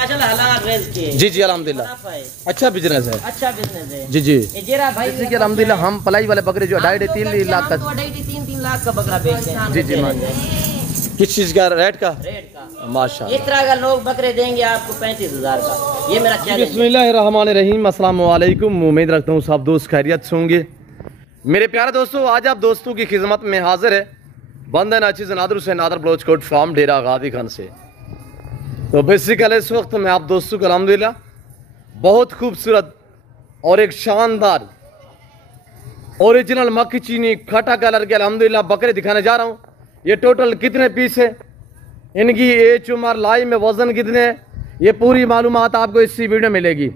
जी जी अल्हम्दुलिल्लाह अच्छा बिजनेस है। अच्छा बिजनेस है जी जी भाई। जैसे कि अल्हम्दुलिल्लाह हम पलाई वाले बकरे जो 2.5-3 लाख का 2.5-3 लाख का बकरा बेचते हैं। जी जी किस चीज का रेट का माशाअल्लाह। इस तरह का लोग बकरे देंगे आपको 35,000 का। ये मेरा चैलेंज। बिस्मिल्लाहिर्रहमानिर्रहीम अस्सलाम वालेकुम। उम्मीद रखता हूँ सब दोस्त खैरियत से होंगे। मेरे प्यारे दोस्तों आज आप दोस्तों की खिदमत में हाजिर है बंदा नाचिज़ नादर हुसैन नादर बलोच कोट फार्म डेरा गादी खान से। तो बेसिकली इस वक्त मैं आप दोस्तों को अल्हम्दुलिल्लाह बहुत खूबसूरत और एक शानदार ओरिजिनल मक्खी चीनी खटा कलर के अल्हम्दुलिल्लाह बकरे दिखाने जा रहा हूँ। ये टोटल कितने पीस है, इनकी एज उम्र लाई में वजन कितने है, ये पूरी मालूमात आपको इसी वीडियो में मिलेगी।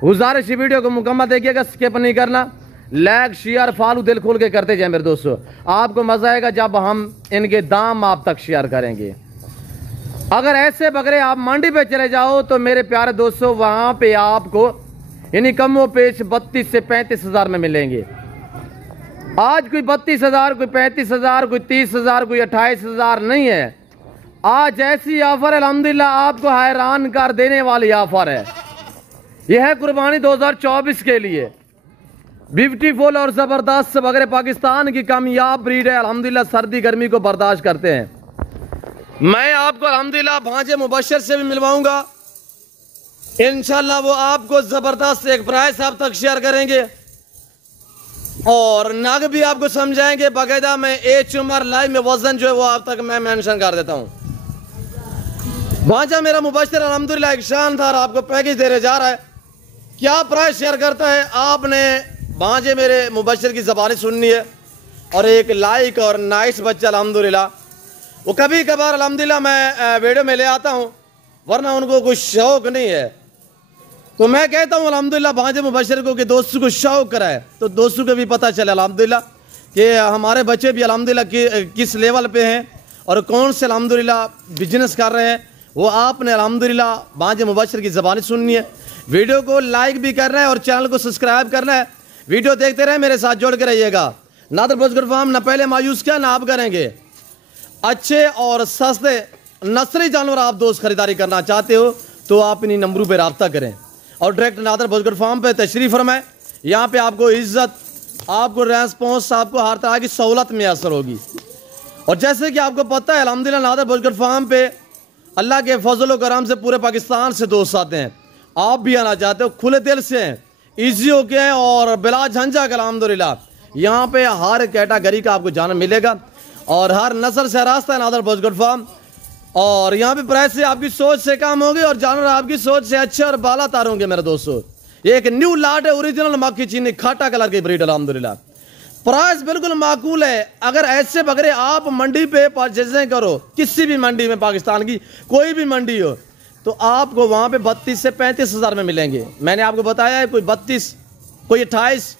गुजारिश इस वीडियो को मुकम्मल देखिएगा, स्किप नहीं करना। लाइक शेयर फॉलो दिल खोल के करते जाए मेरे दोस्तों। आपको मजा आएगा जब हम इनके दाम आप तक शेयर करेंगे। अगर ऐसे बकरे आप मंडी पे चले जाओ तो मेरे प्यारे दोस्तों वहां पे आपको यानी कमो पेश 32 से 35,000 में मिलेंगे। आज कोई 32,000, कोई 35,000, कोई 30,000, कोई 28,000 नहीं है। आज ऐसी ऑफर है अल्हम्दुलिल्लाह आपको हैरान कर देने वाली ऑफर है। यह है कुर्बानी 2024 के लिए ब्यूटीफुल और जबरदस्त बकरे पाकिस्तान की कामयाब ब्रीड है। अल्हम्दुलिल्लाह सर्दी गर्मी को बर्दाश्त करते हैं। मैं आपको अल्हम्दुलिल्लाह भांजे मुबशर से भी मिलवाऊंगा इंशाल्लाह। वो आपको जबरदस्त एक प्राइस आप तक शेयर करेंगे और नग भी आपको समझाएंगे बाकायदा। मैं एज उम्र लाइव में वजन जो है वो आप तक मैं मेंशन कर देता हूं। भांजा मेरा मुबशर अल्हम्दुलिल्लाह एक शानदार आपको पैकेज देने जा रहा है। क्या प्राइस शेयर करता है आपने भांजे मेरे मुबशर की ज़बानी सुननी है। और एक लाइक और नाइस बच्चा अल्हम्दुलिल्लाह वो कभी कभार अल्हम्दुलिल्लाह मैं वीडियो में ले आता हूं, वरना उनको कुछ शौक नहीं है। तो मैं कहता हूं अल्हम्दुलिल्लाह भांजे मुबशर को कि दोस्तों को शौक कराए तो दोस्तों को भी पता चले अल्हम्दुलिल्लाह कि हमारे बच्चे भी अल्हम्दुलिल्लाह किस लेवल पे हैं और कौन से अल्हम्दुलिल्लाह बिजनेस कर रहे हैं। वो आपने अल्हम्दुलिल्लाह भांजे मुबशर की ज़बानी सुननी है। वीडियो को लाइक भी करना है और चैनल को सब्सक्राइब करना है। वीडियो देखते रहे, मेरे साथ जोड़ के रहिएगा। नादर बलोच फार्म न पहले मायूस क्या ना आप करेंगे। अच्छे और सस्ते नस्ली जानवर आप दोस्त खरीदारी करना चाहते हो तो आप इन्हीं नंबरों पर रब्ता करें और डायरेक्ट नादर बलोच फार्म पे तशरीफ़ फरमाएं। यहाँ पे आपको इज्जत, आपको रेस्पॉन्स, आपको हर तरह की सहूलत मैसर होगी। और जैसे कि आपको पता है अल्हम्दुलिल्लाह नादर बलोच फार्म पे अल्लाह के फजल करम से पूरे पाकिस्तान से दोस्त आते हैं। आप भी आना चाहते हो खुले दिल से हैं, ईजी होके हैं और बिला झंझट अल्हम्दुलिल्लाह यहाँ पे हर कैटेगरी का आपको जानना मिलेगा और हर नस्ल से रास्ता है नादर बलोच फार्म। और यहाँ पे प्राइस से आपकी सोच से काम होगी और जानवर आपकी सोच से अच्छे और बाला तार होंगे मेरे दोस्तों। ये एक न्यू लाट है ओरिजिनल मक्खी चीनी खाटा कलर की ब्रीड अल्हम्दुलिल्लाह। प्राइस बिल्कुल माकूल है। अगर ऐसे बकरे आप मंडी पे परचेजिंग करो किसी भी मंडी में, पाकिस्तान की कोई भी मंडी हो, तो आपको वहाँ पे 32 से 35,000 में मिलेंगे। मैंने आपको बताया है कोई 32, कोई 28,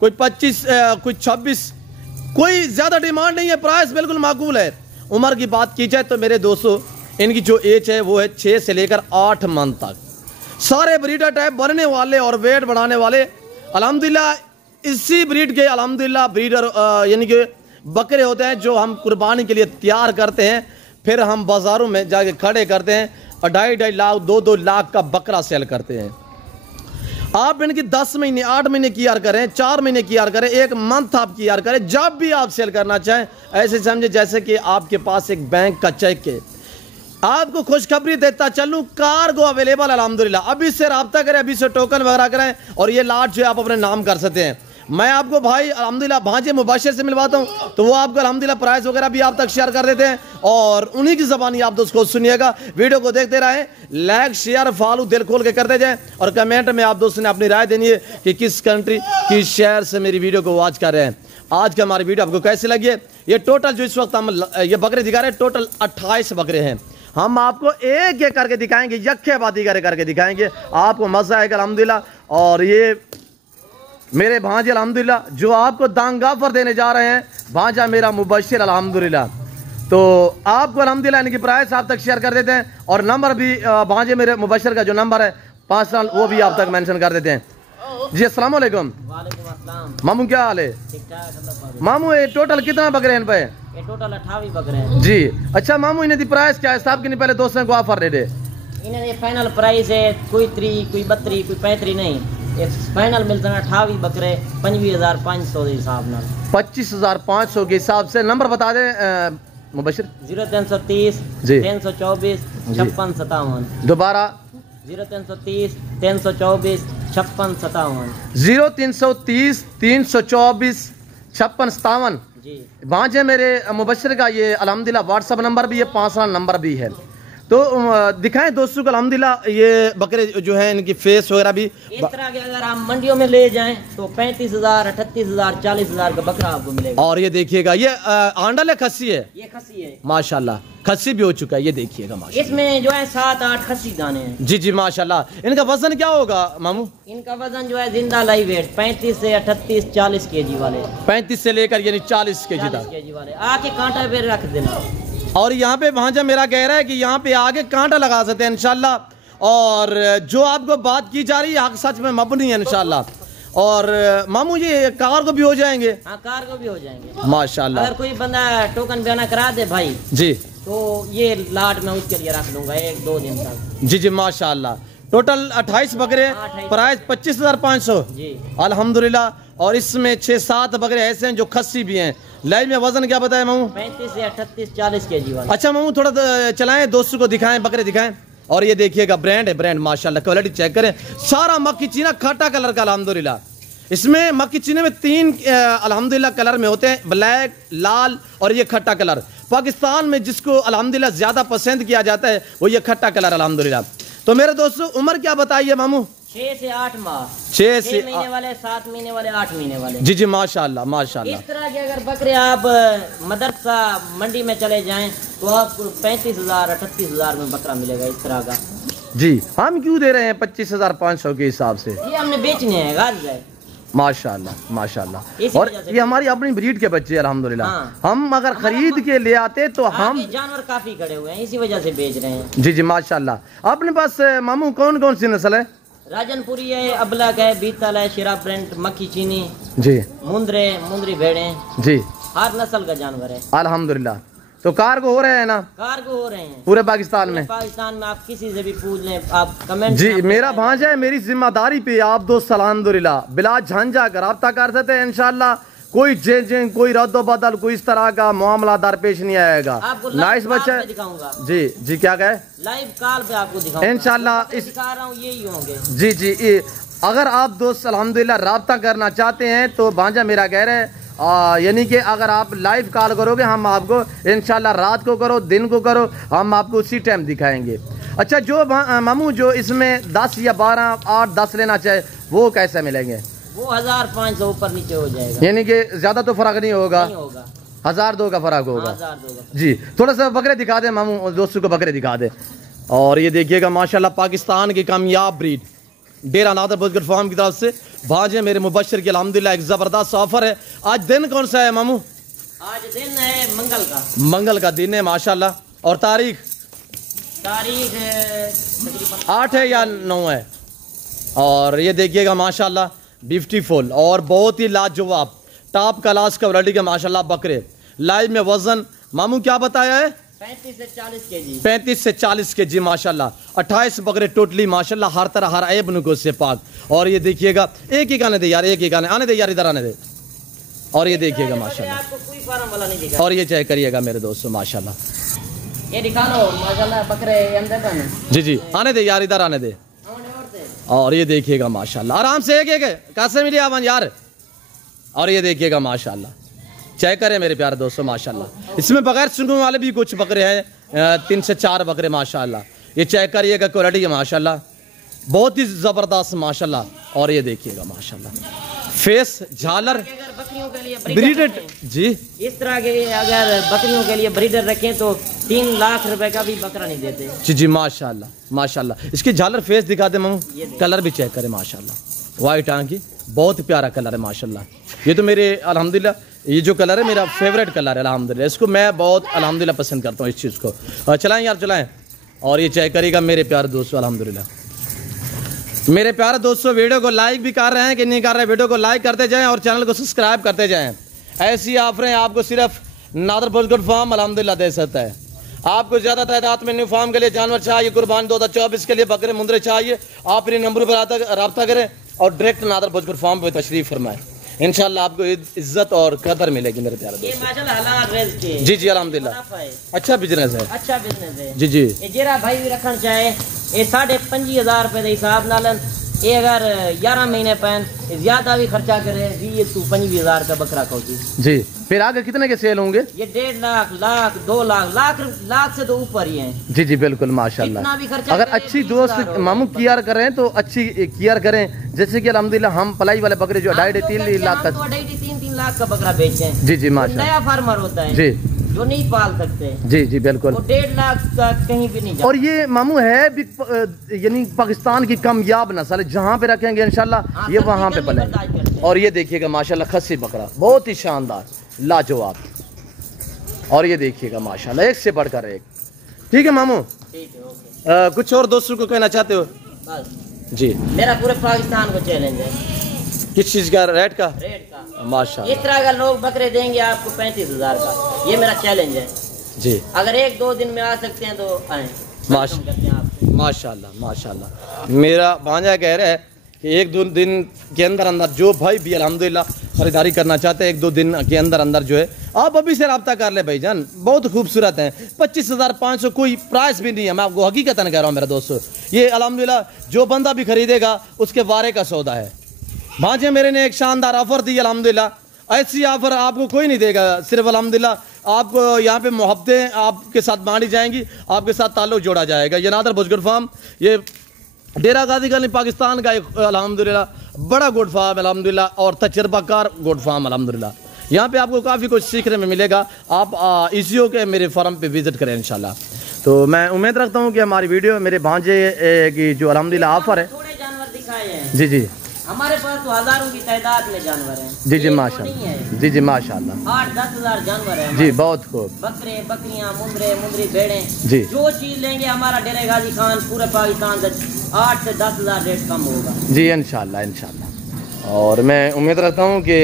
कोई 25, कोई 26, कोई ज़्यादा डिमांड नहीं है। प्राइस बिल्कुल माकूल है। उम्र की बात की जाए तो मेरे दोस्तों इनकी जो एज है वो है 6 से लेकर 8 मंथ तक। सारे ब्रीडर टाइप बनने वाले और वेट बढ़ाने वाले अल्हम्दुलिल्लाह इसी ब्रीड के अल्हम्दुलिल्लाह ब्रीडर यानी कि बकरे होते हैं जो हम कुर्बानी के लिए तैयार करते हैं, फिर हम बाज़ारों में जाके खड़े करते हैं और 2.5 लाख 2-2 लाख का बकरा सेल करते हैं। आप इनकी 10 महीने 8 महीने की यार करें, 4 महीने की यार करें, 1 मंथ आप की यार करें, जब भी आप सेल करना चाहें ऐसे समझे जैसे कि आपके पास एक बैंक का चेक है। आपको खुशखबरी देता चलूं कार्गो अवेलेबल अल्हम्दुलिल्लाह। अभी से रब्ता करें, अभी से टोकन वगैरह करें और ये लाट जो है आप अपने नाम कर सकते हैं। मैं आपको भाई अल्हम्दुलिल्लाह भांजे मुबशर से मिलवाता हूं तो वो आपको अल्हम्दुलिल्लाह प्राइस वगैरह भी आप तक शेयर कर देते हैं और उन्हीं की ज़बानी आप दोस्त खुद सुनिएगा। वीडियो को देखते रहें, लाइक शेयर फॉलो दिल खोल के करते जाएं और कमेंट में आप दोस्तों ने अपनी राय देनी है कि किस कंट्री किस शहर से मेरी वीडियो को वॉच कर रहे हैं। आज का हमारी वीडियो आपको कैसी लगी है। ये टोटल जो इस वक्त हम ये बकरे दिखा रहे हैं टोटल 28 बकरे हैं। हम आपको एक एक करके दिखाएंगे, यक्के-बादी करके दिखाएंगे, आपको मजा आएगा अल्हम्दुलिल्लाह। और ये मेरे भांजे अल्हम्दुलिल्लाह जो आपको दांगा ऑफर देने जा रहे हैं, भांजा मेरा मुबशर अल्हम्दुलिल्लाह। तो आपको अल्हम्दुलिल्लाह इनकी प्राइस आप तक शेयर कर देते हैं और नंबर भी भांजे मेरे मुबशर का जो नंबर है 5 साल वो भी आप तक मेंशन कर देते हैं। जी अस्सलाम वालेकुम। मामू क्या हाल है? मामू ये टोटल कितना बकरे हैं इन पे? ये टोटल 28 बकरे हैं जी। अच्छा मामू इन्हें दी प्राइस क्या है साहब की नहीं पहले दोस्तों को ऑफर दे दे। इन्हें ये फाइनल प्राइस है कोई 3 कोई 32 कोई 35 नहीं, ये फाइनल मिलता है 28 बकरे 25,500 के हिसाब नाल। 25,500 के हिसाब से। नंबर बता दें मुबशिर। 0330 जी 324 56 57। दोबारा 0330 324 56 57। 0330 324 56 57 जी। वहाँ जो मेरे मुबशिर का ये अल्हम्दुलिल्लाह व्हाट्सअप नंबर भी है, 5 नंबर भी है। तो दिखाएं दोस्तों को अल्हम्दुलिल्लाह ये बकरे जो है इनकी फेस वगैरह भी इस तरह के अगर आप मंडियों में ले जाएं तो 35,000 38,000 40,000 का बकरा आपको मिलेगा। और ये देखिएगा ये आंडल है, खस्सी है? ये खस्सी है माशाल्लाह, खस्सी भी हो चुका है, ये देखिएगा माशाल्लाह। इसमें जो है 7-8 खस्सी दाने हैं। जी जी माशाल्लाह। इनका वजन क्या होगा मामू? इनका वजन जो है जिंदा लाइव वेट 35 से 38 40 केजी वाले, 35 से लेकर यानी 40 केजी 40 तक केजी वाले आके कांटा पे रख देना। और यहाँ पे भांजा मेरा कह रहा है कि यहाँ पे आगे कांटा लगा सकते हैं इंशाल्लाह। और जो आपको बात की जा रही है हक सच में मबनी है इंशाल्लाह। और मामू ये कार को भी हो जाएंगे? हाँ कार को भी हो जाएंगे माशाल्लाह। अगर कोई बंदा टोकन बयाना करा दे भाई जी तो ये लाट में उसके लिए रख दूंगा 1-2 दिन तक। जी जी माशाल्लाह। टोटल 28 बकरे, 28 प्राइस 25,500 जी अल्हम्दुलिल्लाह। और इसमें 6-7 बकरे ऐसे हैं जो खस्सी भी हैं। लाइव में वजन क्या बताया मामू? 35 से 38 40 केजी वाले। अच्छा मामू थोड़ा चलाएं, दोस्तों को दिखाएं, बकरे दिखाएं। और ये देखिएगा ब्रांड है, ब्रांड माशाल्लाह, क्वालिटी चेक करें। सारा मक्की चीना खट्टा कलर का अल्हम्दुलिल्लाह। इसमें मक्की चीने में 3 अल्हम्दुलिल्लाह कलर में होते हैं, ब्लैक, लाल और ये खट्टा कलर। पाकिस्तान में जिसको अल्हम्दुलिल्लाह ज्यादा पसंद किया जाता है वो ये खट्टा कलर अल्हम्दुलिल्लाह। तो मेरे दोस्तों उम्र क्या बताइए मामू? 6 से 8 माह, 6 6 महीने वाले, 7 महीने वाले, 8 महीने वाले। जी जी माशाल्लाह माशाल्लाह। इस तरह के अगर बकरे आप मदरसा मंडी में चले जाएं तो आपको 35,000 38,000 में बकरा मिलेगा इस तरह का। जी हम क्यों दे रहे हैं 25,500 के हिसाब से? ये हमने बेचने हैं गाज है। माशाल्लाह माशाल्लाह। इसी और वजह से ये हमारी अपनी ब्रीड के बच्चे अल्हम्दुलिल्लाह। हाँ। हम अगर खरीद के ले आते तो हम आगे जानवर काफी खड़े हुए हैं इसी वजह से बेच रहे हैं। जी जी माशाल्लाह। अपने पास मामू कौन कौन सी नस्ल है? राजनपुरी है, अबलग है, बीतल है, शिरा प्रिंट, मक्खी चीनी, जी मुंदरी भेड़े, जी हर नस्ल का जानवर है अल्हम्दुलिल्लाह। तो कार को हो रहे हैं ना कारगो हो रहे हैं पूरे पाकिस्तान में? पाकिस्तान में आप किसी से भी पूछ लें, आप कमेंट जी मेरा भांजा है, मेरी जिम्मेदारी पे आप दोस्त अल्हम्दुलिल्लाह बिला झंझा रब्ता कर सकते हैं इंशाल्लाह। कोई चेंजिंग, कोई रद्दो बदल, कोई इस तरह का मामला दरपेश नहीं आएगा। आपको नाइस बच्चा है। दिखाऊंगा जी जी क्या कहे? लाइव कॉल पे आपको दिखाऊंगा इंशाल्लाह। इस दिखा रहा हूँ यही होंगे। जी जी अगर आप दोस्त अल्हम्दुलिल्लाह रब्ता करना चाहते हैं तो भांजा मेरा कह रहे हैं यानी कि अगर आप लाइव कॉल करोगे हम आपको इंशाल्लाह रात को करो दिन को करो हम आपको उसी टाइम दिखाएंगे। अच्छा जो मामू जो इसमें 10 या 12 8 10 लेना चाहे वो कैसे मिलेंगे? वो 1,500 ऊपर नीचे हो जाएगा, यानी कि ज्यादा तो फर्क नहीं होगा, नहीं होगा, 1,000-2 का फर्क होगा। 1,000 का। जी थोड़ा सा बकरे दिखा दे मामू, दोस्तों को बकरे दिखा दे। और ये देखिएगा माशाल्लाह पाकिस्तान की कामयाब ब्रीड डेरा नादर बुजगर फार्म की तरफ से भांजे मेरे मुबशर की अल्हम्दुलिल्लाह एक जबरदस्त ऑफर है। आज दिन कौन सा है मामू? आज दिन है मंगल का, मंगल का दिन है माशाल्लाह। और तारीख तकरीबन 8 है या 9 है? और ये देखिएगा माशाल्लाह ब्यूटीफुल और बहुत ही लाजवाब टॉप क्लास का क्वालिटी के माशाल्लाह बकरे। लाइव में वजन मामू क्या बताया है? 35 से 40 केजी। 35 से 40 केजी माशाल्लाह। 28 बकरे टोटली माशाल्लाह, हर तरह हर ऐब नुको से पाक। और ये देखिएगा एक ही आने दे यार, एक ही आने दे यार, इधर आने दे। और ये देखिएगा माशाल्लाह, आपको कोई फार्म वाला नहीं दिखा। और ये चेक करिएगा मेरे दोस्तों माशाल्लाह। ये दिखा लो माशाल्लाह बकरे अंदर बने। जी जी आने दे यार, इधर आने दे। और ये देखिएगा माशाल्लाह आराम से एक कैसे मिली आवाज यार। और ये देखिएगा माशाल्लाह, चेक करें मेरे प्यारे दोस्तों माशाल्लाह। इसमें बगैर सुनने वाले भी कुछ बकरे हैं, 3 से 4 बकरे माशाल्लाह। ये चेक करिएगा क्वालिटी है माशाल्लाह, बहुत ही जबरदस्त माशाल्लाह। और ये देखिएगा माशाल्लाह फेस झालर बकरियों के लिए ब्रीडेड। जी इस तरह के अगर बकरियों के लिए ब्रीडर रखें तो 3 लाख रुपए का भी बकरा नहीं देते। जी जी माशाल्लाह माशाल्लाह। इसकी झालर फेस दिखा दे मामू, कलर भी चेक करें माशाल्लाह। वाइट आंख की बहुत प्यारा कलर है माशाल्लाह। ये तो मेरे अल्हम्दुलिल्लाह ये जो कलर है मेरा फेवरेट कलर है अल्हम्दुलिल्लाह। इसको मैं बहुत अल्हम्दुलिल्लाह पसंद करता हूँ इस चीज़ को। चलाएं यार चलाएं। और ये चेक करेगा मेरे प्यारे दोस्तों अल्हम्दुलिल्लाह। मेरे प्यारे दोस्तों वीडियो को लाइक भी कर रहे हैं कि नहीं कर रहे हैं? वीडियो को लाइक करते जाएं और चैनल को सब्सक्राइब करते जाएं। ऐसी ऑफरें आपको सिर्फ नादर बुजगर फार्म अल्हम्दुलिल्लाह दे सकता है। आपको ज्यादा तादाद में न्यू फार्म के लिए जानवर चाहिए, कुर्बानी 2024 के लिए बकरे मुंदरे चाहिए, आप इन नंबर पर रब्ता करें और डायरेक्ट नादर भोजपुर फार्म पे तशरीफ फरमाएं। इंशाल्लाह आपको इज्जत और कदर मिलेगी मेरे प्यारे दोस्त। ये माशाल्लाह हलाल रिज़्क़ है। जी जी अल्हम्दुलिल्लाह, अच्छा बिजनेस है, अच्छा बिजनेस है। जी जी। ये जेरा भाई भी रखना चाहे ये 25,500 रुपए के हिसाब नाल ये अगर 11 महीने पैन ज्यादा भी खर्चा करे ये तू 25,000 का बकरा कहोगी जी। फिर आगे कितने के सेल होंगे? ये 1.5 लाख 2 लाख से तो ऊपर ही है। जी जी बिल्कुल माशाल्लाह। इतना भी खर्चा अगर अच्छी दोस्त मामू केयर करें तो अच्छी केयर करें, जैसे कि अल्हम्दुलिल्लाह हम पलाई वाले बकरे जो 2.5-3 लाख तक 2.5-3 लाख का बकरा बेचते हैं। जी जी माशाल्लाह। नया फार्मर होता है जी जो नहीं पाल सकते। जी जी बिल्कुल। वो 1.5 लाख का कहीं भी नहीं जाता। और ये मामू है भी यानी पाकिस्तान की कामयाब नस्ल है, जहाँ पे रखेंगे इंशाल्लाह ये वहाँ पे पले। और ये देखिएगा माशाल्लाह खस्सी बकरा बहुत ही शानदार लाजवाब। और ये देखिएगा माशाल्लाह एक से बढ़कर एक। ठीक है मामू, ठीक है ओके। कुछ और दोस्तों को कहना चाहते हो? बस जी। मेरा पूरे पाकिस्तान को चैलेंज है। किस चीज का? रेट का? रेट का माशाल्लाह। इस तरह का लोग बकरे देंगे आपको 35,000 का, ये मेरा चैलेंज है जी। अगर 1-2 दिन में आ सकते हैं तो आए। माशाल्लाह माशाल्लाह। मेरा भांजा कह रहा है कि 1-2 दिन के अंदर अंदर जो भाई भी अल्हम्दुलिल्लाह खरीदारी करना चाहते हैं 1-2 दिन के अंदर अंदर जो है आप अभी से रब्ता कर ले भाईजान, बहुत खूबसूरत है। 25,500 कोई प्राइस भी नहीं है, मैं आपको हकीकतन कह रहा हूँ मेरे दोस्तों। ये अल्हम्दुलिल्लाह जो बंदा भी खरीदेगा उसके वारे का सौदा है। भांजे मेरे ने एक शानदार ऑफर दी अल्हम्दुलिल्लाह, ऐसी ऑफर आपको कोई नहीं देगा। सिर्फ अल्हम्दुलिल्लाह आपको यहाँ पे मोहब्बतें आपके साथ बांटी जाएंगी, आपके साथ ताल्लुक जोड़ा जाएगा। ये नादर भोजपुर फार्म, ये डेरा गाजी गंज पाकिस्तान का एक अल्हम्दुलिल्लाह बड़ा गोट फार्म अल्हम्दुलिल्लाह और तजर्बाकार गोट फार्म अल्हम्दुलिल्लाह। यहाँ पे आपको काफ़ी कुछ सीखने में मिलेगा। आप इसी हो के मेरे फार्म पे विजिट करें इंशाल्लाह। तो मैं उम्मीद रखता हूँ कि हमारी वीडियो मेरे भांजे की जो अल्हम्दुलिल्लाह ऑफर है। थोड़े जानवर दिखाए हैं जी जी। हमारे पास तो हजारों की तादाद में जानवर हैं। जी जी माशाल्लाह। जी जी माशाल्लाह। 8-10 हजार जानवर है जी बहुत खूब। बकरे बकरियां मुंदरी भेड़ें जी जो चीज लेंगे हमारा डेरा गाजी खान पूरे पाकिस्तान से 8 से 10 हजार रेट कम होगा जी इंशाल्लाह इंशाल्लाह। और मैं उम्मीद रखता हूँ कि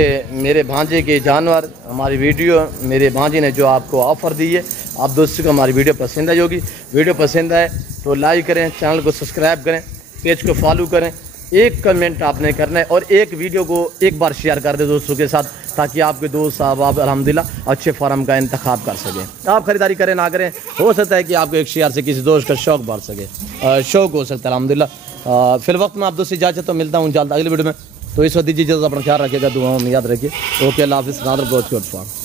मेरे भांजे के जानवर हमारी वीडियो मेरे भांजे ने जो आपको ऑफ़र दी है आप दोस्तों को हमारी वीडियो पसंद आई होगी। वीडियो पसंद आए तो लाइक करें, चैनल को सब्सक्राइब करें, पेज को फॉलो करें, एक कमेंट आपने करना है और एक वीडियो को एक बार शेयर कर दें दोस्तों के साथ, ताकि आपके दोस्त साहब आप अल्हम्दुलिल्लाह अच्छे फार्म का इंतखाब कर सकें। आप ख़रीदारी करें ना करें, हो सकता है कि आपको एक शेयर से किसी दोस्त का शौक बढ़ सके, शौक हो सकता है अल्हम्दुलिल्लाह। फिर वक्त में आप दोस्त इजाज़त तो मिलता हूँ जल्द अगली वीडियो में। तो इस वक्त दीजिए अपना ख्याल रखिएगा, दुआओं में याद रखिए। ओके अल्लाह हाफ़िज़। नादर भोजपुर फार्म।